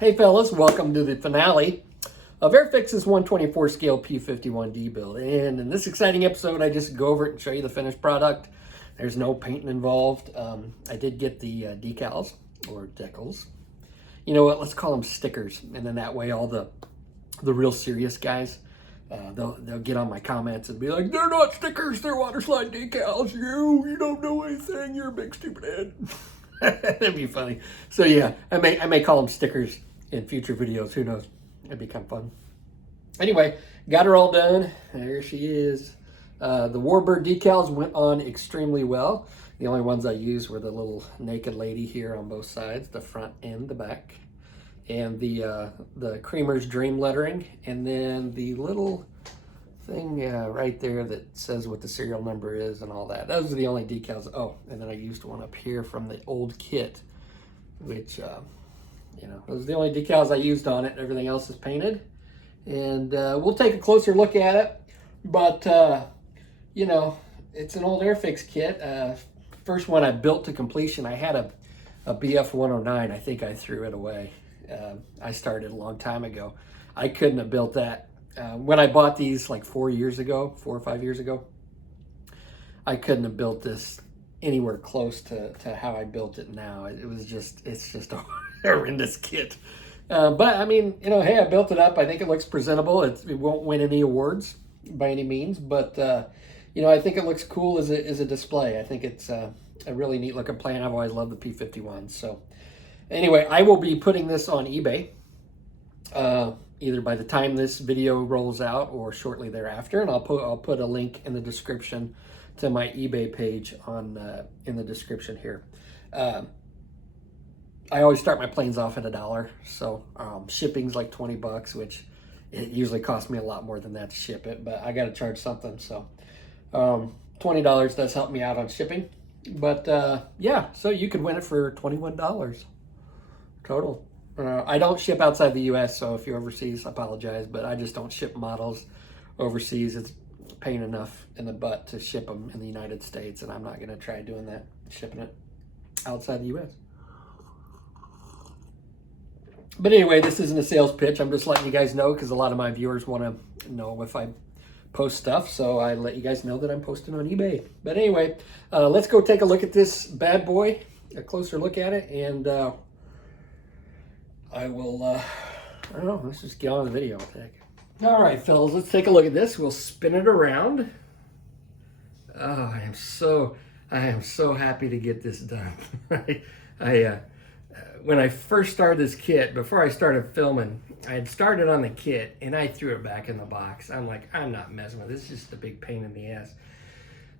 Hey fellas, welcome to the finale of Airfix's 124 scale P-51D build. And in this exciting episode, I just go over it and show you the finished product. There's no painting involved. I did get the decals, or decals. You know what, let's call them stickers. And then that way all the real serious guys, they'll get on my comments and be like, they're not stickers, they're water slide decals. You don't know anything, you're a big stupid head. That'd be funny. So yeah, I may call them stickers in future videos. Who knows? It'd be kind of fun. Anyway, got her all done. There she is. The Warbird decals went on extremely well. The only ones I used were the little naked lady here on both sides, the front and the back, and the Creamer's Dream lettering, and then the little thing right there that says what the serial number is and all that. Those are the only decals. Oh, and then I used one up here from the old kit, which, you know, those are the only decals I used on it. Everything else is painted. And we'll take a closer look at it. But, you know, it's an old Airfix kit. First one I built to completion, I had a BF-109. I think I threw it away. I started a long time ago. I couldn't have built that. When I bought these like 4 or 5 years ago, I couldn't have built this anywhere close to how I built it now. It's just a horrendous kit. But I mean, you know, hey, I built it up. I think it looks presentable. It won't win any awards by any means, but you know, I think it looks cool as a display. I think it's a really neat looking plane. I've always loved the P-51. So anyway, I will be putting this on eBay. Either by the time this video rolls out or shortly thereafter, and I'll put a link in the description to my eBay page on in the description here. I always start my planes off at $1, so shipping's like 20 bucks, which it usually costs me a lot more than that to ship it, but I got to charge something, so $20 does help me out on shipping. But yeah, so you could win it for $21 total. I don't ship outside the U.S., so if you're overseas, I apologize, but I just don't ship models overseas. It's a pain enough in the butt to ship them in the United States, and I'm not going to try doing that, shipping it outside the U.S. But anyway, this isn't a sales pitch. I'm just letting you guys know because a lot of my viewers want to know if I post stuff, so I let you guys know that I'm posting on eBay. But anyway, let's go take a look at this bad boy, a closer look at it, and I will, I don't know, let's just get on the video. All right, fellas, let's take a look at this. We'll spin it around. Oh, I am so happy to get this done. When I first started this kit, before I started filming, I had started on the kit and I threw it back in the box. I'm like, I'm not messing with this. It's just a big pain in the ass.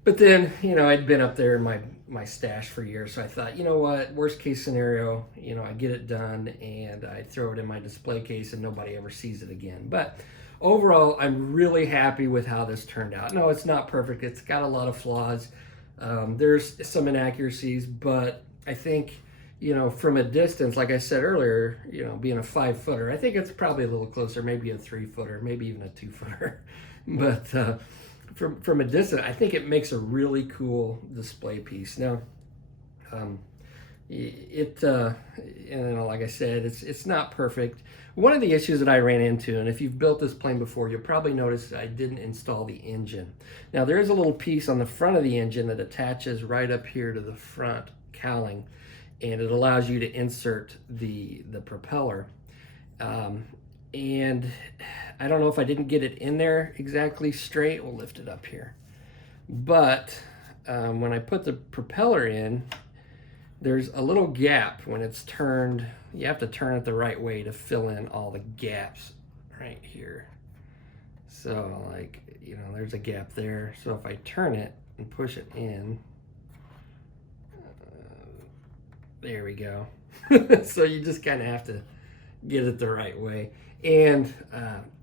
But then, you know, I'd been up there in my stash for years, so I thought, you know what, worst case scenario, you know, I get it done and I throw it in my display case and nobody ever sees it again. But overall, I'm really happy with how this turned out. No, it's not perfect. It's got a lot of flaws. There's some inaccuracies, but I think, you know, from a distance, like I said earlier, you know, being a 5-footer, I think it's probably a little closer, maybe a 3-footer, maybe even a 2-footer. But from a distance, I think it makes a really cool display piece. Now, you know, like I said, it's not perfect. One of the issues that I ran into, and if you've built this plane before, you'll probably notice that I didn't install the engine. Now, there is a little piece on the front of the engine that attaches right up here to the front cowling, and it allows you to insert the propeller. And I don't know if I didn't get it in there exactly straight. We'll lift it up here. But when I put the propeller in, there's a little gap when it's turned. You have to turn it the right way to fill in all the gaps right here. So like, you know, there's a gap there. So if I turn it and push it in, there we go. So you just kind of have to get it the right way. And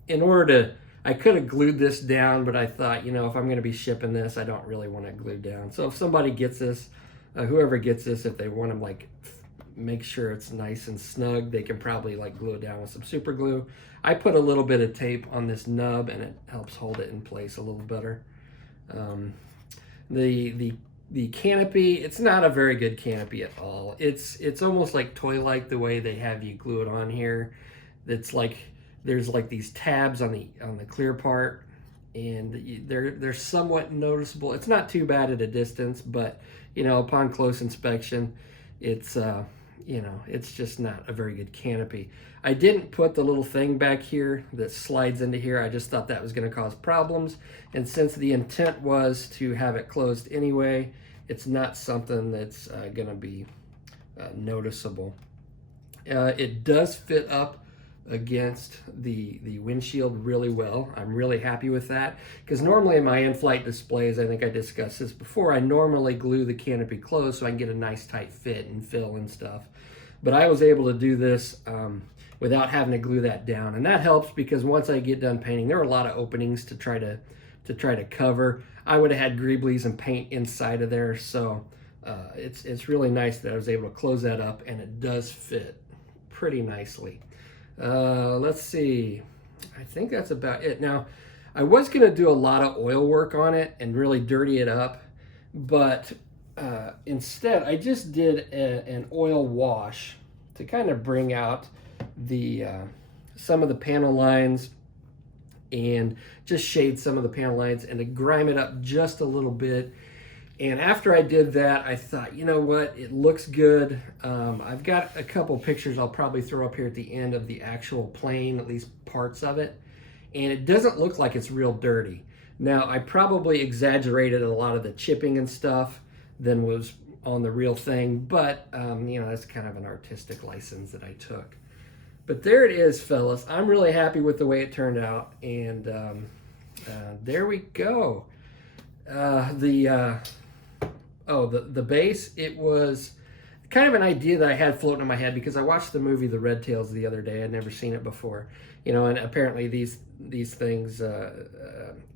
in order to, I could have glued this down, but I thought, you know, if I'm going to be shipping this, I don't really want to glue down. So if somebody gets this, whoever gets this, if they want to like make sure it's nice and snug, they can probably like glue it down with some super glue. I put a little bit of tape on this nub and it helps hold it in place a little better. The The canopy, it's not a very good canopy at all. It's almost like toy-like the way they have you glue it on here. It's like there's like these tabs on the clear part, and they're somewhat noticeable. It's not too bad at a distance, but you know, upon close inspection, it's you know, it's just not a very good canopy. I didn't put the little thing back here that slides into here. I just thought that was going to cause problems. And since the intent was to have it closed anyway, it's not something that's going to be noticeable. It does fit up against the windshield really well. I'm really happy with that, because normally in my in-flight displays, I think I discussed this before, I normally glue the canopy closed so I can get a nice tight fit and fill and stuff. But I was able to do this without having to glue that down, and that helps because once I get done painting, there are a lot of openings to try to cover. I would have had greeblies and paint inside of there, so it's really nice that I was able to close that up, and it does fit pretty nicely. Let's see, I think that's about it. Now, I was going to do a lot of oil work on it and really dirty it up, but instead I just did an oil wash to kind of bring out the some of the panel lines and just shade some of the panel lines and to grime it up just a little bit. And after I did that, I thought, you know what, it looks good. I've got a couple pictures I'll probably throw up here at the end of the actual plane, at least parts of it. And it doesn't look like it's real dirty. Now, I probably exaggerated a lot of the chipping and stuff than was on the real thing, but you know, that's kind of an artistic license that I took. But there it is, fellas. I'm really happy with the way it turned out, and there we go. The base, it was kind of an idea that I had floating in my head because I watched the movie The Red Tails the other day. I'd never seen it before, you know, and apparently these things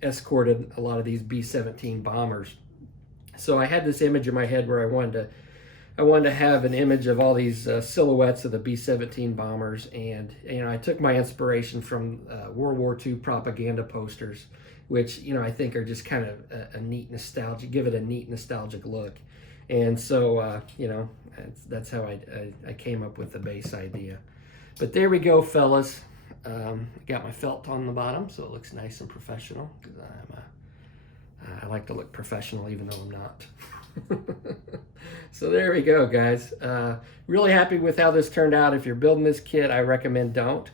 escorted a lot of these B-17 bombers. So I had this image in my head where I wanted to have an image of all these silhouettes of the B-17 bombers, and you know, I took my inspiration from World War II propaganda posters, which, you know, I think are just kind of a neat nostalgia, give it a neat nostalgic look. And so, you know, that's how I came up with the base idea. But there we go, fellas. Got my felt on the bottom, so it looks nice and professional, because I like to look professional even though I'm not. So there we go, guys. Really happy with how this turned out. If you're building this kit, I recommend don't.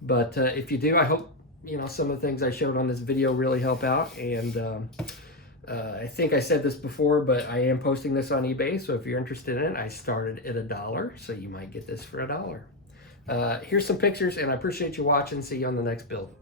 But if you do, I hope, you know, some of the things I showed on this video really help out. And I think I said this before, but I am posting this on eBay, so if you're interested in it, I started at $1, so you might get this for $1. Here's some pictures, and I appreciate you watching. See you on the next build.